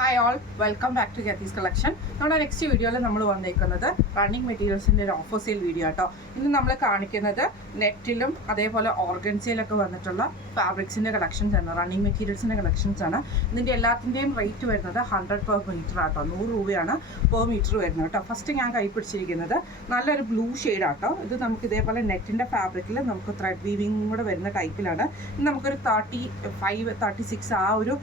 Hi all, welcome back to ഗെത്തീസ് collection. നമ്മുടെ next വീഡിയോയിൽ നമ്മൾ വന്നേക്കുന്നത് റണ്ണിങ് മെറ്റീരിയൽസിൻ്റെ ഒരു ഓഫർ സെയിൽ വീഡിയോ കേട്ടോ. ഇന്ന് നമ്മൾ കാണിക്കുന്നത് നെറ്റിലും അതേപോലെ ഓർഗൻസയിലൊക്കെ വന്നിട്ടുള്ള ഫാബ്രിക്സിൻ്റെ കളക്ഷൻസ് ആണ്, റണ്ണിങ് മെറ്റീരിയൽസിൻ്റെ കളക്ഷൻസ് ആണ്. ഇതിൻ്റെ എല്ലാത്തിൻ്റെയും റേറ്റ് വരുന്നത് 100 per മീറ്റർ ആട്ടോ, 100 രൂപയാണ് പെർ മീറ്റർ വരുന്നത് കേട്ടോ. ഫസ്റ്റ് ഞാൻ കൈ പിടിച്ചിരിക്കുന്നത് നല്ലൊരു ബ്ലൂ ഷെയ്ഡ് ആട്ടോ. ഇത് നമുക്ക് ഇതേപോലെ നെറ്റിൻ്റെ ഫാബ്രിക്കിൽ നമുക്ക് ത്രെഡ് വീവിങ് കൂടെ വരുന്ന ടൈപ്പിലാണ്. ഇത് നമുക്കൊരു 35-36 ആ ഒരു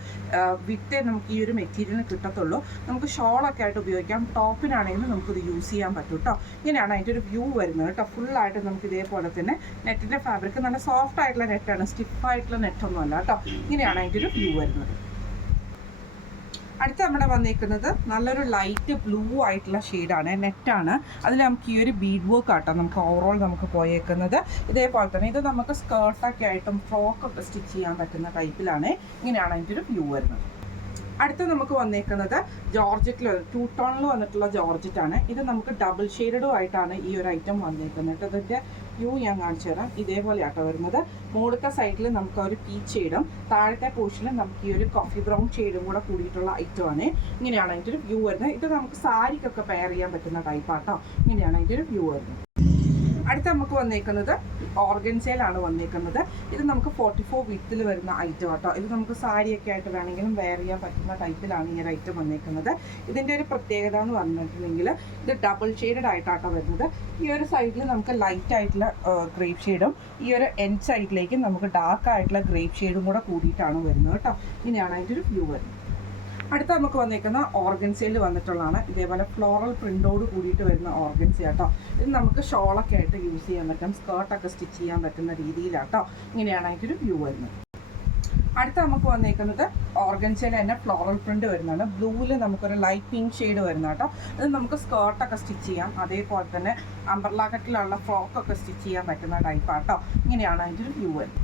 വിത്തേ നമുക്ക് ഈ ഒരു മെറ്റീരിയൽ കിട്ടത്തുള്ളൂ. നമുക്ക് ഷോളൊക്കെ ആയിട്ട് ഉപയോഗിക്കാം, ടോപ്പിനാണെങ്കിലും നമുക്കിത് യൂസ് ചെയ്യാൻ പറ്റും കേട്ടോ. ഇങ്ങനെയാണ് അതിൻ്റെ ഒരു വ്യൂ വരുന്നത് കേട്ടോ. ഫുള്ളായിട്ട് നമുക്ക് ഇതേപോലെ തന്നെ നെറ്റിൻ്റെ ഫാബ്രിക് നല്ല സോഫ്റ്റ് ആയിട്ടുള്ള നെറ്റാണ്, സ്റ്റിഫായിട്ടുള്ള നെറ്റൊന്നും അല്ല കേട്ടോ. ഇങ്ങനെയാണ് അതിൻ്റെ ഒരു വ്യൂ വരുന്നത്. അടുത്ത് നമ്മുടെ വന്നിരിക്കുന്നത് നല്ലൊരു ലൈറ്റ് ബ്ലൂ ആയിട്ടുള്ള ഷെയ്ഡാണ്, നെറ്റാണ്. അതിൽ നമുക്ക് ഈ ഒരു ബീഡ് വർക്ക് ആട്ടോ നമുക്ക് ഓവറോൾ നമുക്ക് പോയേക്കുന്നത്. ഇതേപോലെ തന്നെ ഇത് നമുക്ക് സ്കേർട്ടൊക്കെ ആയിട്ടും ഫ്രോക്കൊക്കെ സ്റ്റിച്ച് ചെയ്യാൻ പറ്റുന്ന ടൈപ്പിലാണ്. ഇങ്ങനെയാണ് അതിൻ്റെ ഒരു വ്യൂ വരുന്നത്. അടുത്ത് നമുക്ക് വന്നേക്കുന്നത് ജോർജറ്റിൽ 2 ടോണിൽ വന്നിട്ടുള്ള ജോർജറ്റാണ്. ഇത് നമുക്ക് ഡബിൾ ഷെയ്ഡും ആയിട്ടാണ് ഈ ഒരു ഐറ്റം വന്നേക്കുന്നത്. ഇതിൻ്റെ വ്യൂ ഞാൻ കാണിച്ചു തരാം. ഇതേപോലെ ആട്ടോ വരുന്നത്. മുകളിലത്തെ സൈഡിൽ നമുക്ക് ഒരു പീച്ച് ഷെയ്ഡും താഴത്തെ പോർഷനിൽ നമുക്ക് ഈ ഒരു കോഫി ബ്രൗൺ ഷെയ്ഡും കൂടെ കൂടിയിട്ടുള്ള ഐറ്റമാണ്. ഇങ്ങനെയാണ് അതിൻ്റെ ഒരു വ്യൂ വരുന്നത്. ഇത് നമുക്ക് സാരിക്കൊക്കെ പെയർ ചെയ്യാൻ പറ്റുന്ന ടൈപ്പാട്ടോ. ഇങ്ങനെയാണ് അതിൻ്റെ ഒരു വ്യൂ വരുന്നത്. അടുത്ത് നമുക്ക് വന്നേക്കുന്നത് ഓർഗൻസയിലാണ് വന്നേക്കുന്നത്. ഇത് നമുക്ക് 44 വിത്തിൽ വരുന്ന ഐറ്റം കേട്ടോ. ഇത് നമുക്ക് സാരിയൊക്കെ ആയിട്ട് വേണമെങ്കിലും വെയർ ചെയ്യാൻ പറ്റുന്ന ടൈപ്പിലാണ് ഈ ഒരു ഐറ്റം വന്നേക്കുന്നത്. ഇതിൻ്റെ ഒരു പ്രത്യേകത എന്ന് പറഞ്ഞിട്ടുണ്ടെങ്കിൽ ഇത് ഡബിൾ ഷെയ്ഡഡ് ആയിട്ടാട്ടോ വരുന്നത്. ഈ ഒരു സൈഡിൽ നമുക്ക് ലൈറ്റ് ആയിട്ടുള്ള ഗ്രേപ്പ് ഷെയ്ഡും ഈ ഒരു എൻഡ് സൈഡിലേക്ക് നമുക്ക് ഡാർക്ക് ആയിട്ടുള്ള ഗ്രേപ്പ് ഷെയ്ഡും കൂടെ കൂടിയിട്ടാണ് വരുന്നത് കേട്ടോ. ഇങ്ങനെയാണ് അതിൻ്റെ ഒരു വ്യൂ വരുന്നത്. അടുത്ത നമുക്ക് വന്നിരിക്കുന്ന ഓർഗൻസയിൽ വന്നിട്ടുള്ളതാണ്. ഇതേപോലെ ഫ്ലോറൽ പ്രിൻ്റോട് കൂടിയിട്ട് വരുന്ന ഓർഗൻസ കേട്ടോ. ഇത് നമുക്ക് ഷോളൊക്കെ ആയിട്ട് യൂസ് ചെയ്യാൻ പറ്റും, സ്കേർട്ടൊക്കെ സ്റ്റിച്ച് ചെയ്യാൻ പറ്റുന്ന രീതിയിലാട്ടോ. ഇങ്ങനെയാണ് അതിൻ്റെ ഒരു വ്യൂ വരുന്നത്. അടുത്ത നമുക്ക് വന്നിരിക്കുന്നത് ഓർഗൻസയിൽ തന്നെ ഫ്ലോറൽ പ്രിൻ്റ് വരുന്നതാണ്. ബ്ലൂവിൽ നമുക്കൊരു ലൈറ്റ് പിങ്ക് ഷെയ്ഡ് വരുന്ന കേട്ടോ. ഇത് നമുക്ക് സ്കേർട്ടൊക്കെ സ്റ്റിച്ച് ചെയ്യാം, അതേപോലെ തന്നെ അംബ്രല്ല കട്ടിലുള്ള ഫ്രോക്കൊക്കെ സ്റ്റിച്ച് ചെയ്യാൻ പറ്റുന്ന ടൈപ്പാട്ടോ. ഇങ്ങനെയാണ് അതിൻ്റെ ഒരു വ്യൂ വരുന്നത്.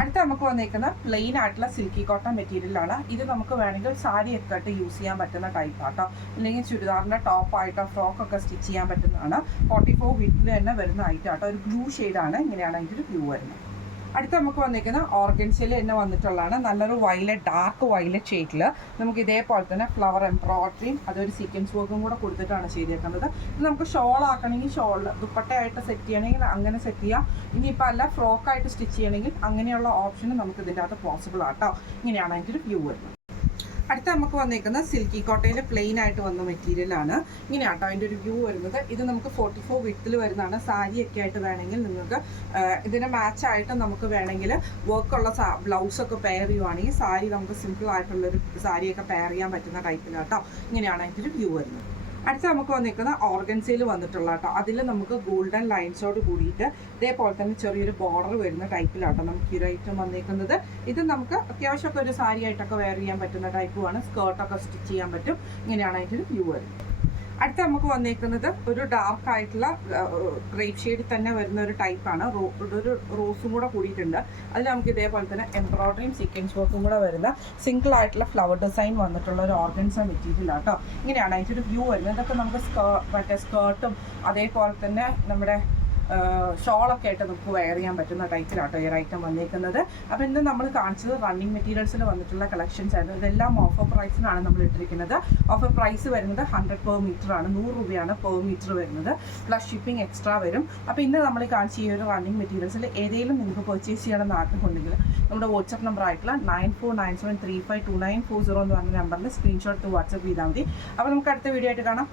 അടുത്ത നമുക്ക് വന്നേക്കുന്ന പ്ലെയിൻ ആയിട്ടുള്ള സിൽക്കി കോട്ടൺ മെറ്റീരിയലാണ്. ഇത് നമുക്ക് വേണമെങ്കിൽ സാരി ഒക്കെ ആയിട്ട് യൂസ് ചെയ്യാൻ പറ്റുന്ന ടൈപ്പാട്ടോ, അല്ലെങ്കിൽ ചുരിദാറിൻ്റെ ടോപ്പായിട്ടോ ഫ്രോക്കൊക്കെ സ്റ്റിച്ച് ചെയ്യാൻ പറ്റുന്നതാണ്. 44 വിത്തിൽ തന്നെ വരുന്ന ഐറ്റാട്ടോ. ഒരു ബ്ലൂ ഷെയ്ഡാണ്. ഇങ്ങനെയാണ് അതിൻ്റെ ഒരു വ്യൂ വരുന്നത്. അടുത്ത് നമുക്ക് വന്നിരിക്കുന്ന ഓർഗൻസയിൽ തന്നെ വന്നിട്ടുള്ളതാണ്. നല്ലൊരു വയലറ്റ്, ഡാർക്ക് വയലറ്റ് ഷെയ്ഡിൽ നമുക്ക് ഇതേപോലെ തന്നെ ഫ്ലവർ എംബ്രോയിഡറിയും അതൊരു സീക്വൻസ് വർക്കും കൂടെ കൊടുത്തിട്ടാണ് ചെയ്തേക്കുന്നത്. ഇത് നമുക്ക് ഷോൾ ആക്കണമെങ്കിൽ ഷോൾ ദുപ്പട്ടയായിട്ട് സെറ്റ് ചെയ്യണമെങ്കിൽ അങ്ങനെ സെറ്റ് ചെയ്യാം. ഇനിയിപ്പോൾ അല്ല ഫ്രോക്കായിട്ട് സ്റ്റിച്ച് ചെയ്യണമെങ്കിൽ അങ്ങനെയുള്ള ഓപ്ഷനും നമുക്ക് ഇതിൻ്റെ അകത്ത് പോസിബിൾ ആട്ടോ. ഇങ്ങനെയാണ് അതിൻ്റെ ഒരു വ്യൂ വരുന്നത്. അടുത്ത നമുക്ക് വന്നേക്കുന്ന സിൽക്കി കോട്ടയിൽ പ്ലെയിൻ ആയിട്ട് വന്ന മെറ്റീരിയലാണ്. ഇങ്ങനെയാട്ടോ അതിൻ്റെ ഒരു വ്യൂ വരുന്നത്. ഇത് നമുക്ക് 44 വിത്തിൽ വരുന്നതാണ്. സാരിയൊക്കെ ആയിട്ട് വേണമെങ്കിൽ നിങ്ങൾക്ക് ഇതിന് മാച്ചായിട്ട് നമുക്ക് വേണമെങ്കിൽ വർക്കുള്ള ബ്ലൗസൊക്കെ പെയർ ചെയ്യുവാണെങ്കിൽ സാരി നമുക്ക് സിമ്പിൾ ആയിട്ടുള്ളൊരു സാരിയൊക്കെ പെയർ ചെയ്യാൻ പറ്റുന്ന ടൈപ്പിലാട്ടോ. ഇങ്ങനെയാണ് അതിൻ്റെ ഒരു വ്യൂ വരുന്നത്. അടുത്ത നമുക്ക് വന്നിരിക്കുന്ന ഓർഗൻസയിൽ വന്നിട്ടുള്ള കേട്ടോ. അതിൽ നമുക്ക് ഗോൾഡൻ ലൈൻസോട് കൂടിയിട്ട് ഇതേപോലെ തന്നെ ചെറിയൊരു ബോർഡർ വരുന്ന ടൈപ്പിലാട്ടോ നമുക്ക് ഈ ഒരു ഐറ്റം വന്നിരിക്കുന്നത്. ഇത് നമുക്ക് അത്യാവശ്യമൊക്കെ ഒരു സാരി ആയിട്ടൊക്കെ വെയർ ചെയ്യാൻ പറ്റുന്ന ടൈപ്പുമാണ്. സ്കേർട്ടൊക്കെ സ്റ്റിച്ച് ചെയ്യാൻ പറ്റും. ഇങ്ങനെയാണ് അതിൻ്റെ ഒരു വ്യൂ വരുന്നത്. അടുത്ത നമുക്ക് വന്നിരിക്കുന്നത് ഒരു ഡാർക്ക് ആയിട്ടുള്ള ഗ്രേപ്പ് ഷെയ്ഡിൽ തന്നെ വരുന്ന ഒരു ടൈപ്പാണ്. ഒരു റോസും കൂടെ കൂടിയിട്ടുണ്ട്. അതിൽ നമുക്ക് ഇതേപോലെ തന്നെ എംബ്രോയിഡറിയും സീക്വൻസ് വർക്കും കൂടെ വരുന്ന സിംഗിൾ ആയിട്ടുള്ള ഫ്ലവർ ഡിസൈൻ വന്നിട്ടുള്ള ഒരു ഓർഗൻസ മെറ്റീരിയലാട്ടോ. ഇങ്ങനെയാണ് അതിൻ്റെ ഒരു വ്യൂ വരുന്നത്. ഇതൊക്കെ നമുക്ക് മറ്റേ സ്കേർട്ടും അതേപോലെ തന്നെ നമ്മുടെ ഷോളൊക്കെ ആയിട്ട് നമുക്ക് വെയർ ചെയ്യാൻ പറ്റുന്ന ടൈപ്പിലാട്ടോ ഈ ഐറ്റം വന്നിരിക്കുന്നത്. അപ്പോൾ ഇന്ന് നമ്മൾ കാണിച്ചത് റണ്ണിങ് മെറ്റീരിയൽസിൽ വന്നിട്ടുള്ള കളക്ഷൻസ് ആയിരുന്നു. ഇതെല്ലാം ഓഫർ പ്രൈസിനാണ് നമ്മൾ ഇട്ടിരിക്കുന്നത്. ഓഫർ പ്രൈസ് വരുന്നത് 100 per മീറ്റർ ആണ്, 100 രൂപയാണ് പെർ മീറ്റർ വരുന്നത്. പ്ലസ് ഷിപ്പിംഗ് എക്സ്ട്രാ വരും. അപ്പോൾ ഇന്ന് നമ്മൾ കാണിച്ച ഈ ഒരു റണ്ണിങ് മെറ്റീരിയൽസിൽ ഏതെങ്കിലും നിങ്ങൾക്ക് പർച്ചേസ് ചെയ്യണമെന്ന് ആഗ്രഹമുണ്ടെങ്കിൽ നമ്മുടെ വാട്സപ്പ് നമ്പർ ആയിട്ടുള്ള 9497352940 എന്ന് പറഞ്ഞ നമ്പറിൽ സ്ക്രീൻഷോട്ട് വാട്സപ്പ് ചെയ്താൽ മതി. അപ്പോൾ നമുക്ക് അടുത്ത വീഡിയോ ആയിട്ട് കാണാം.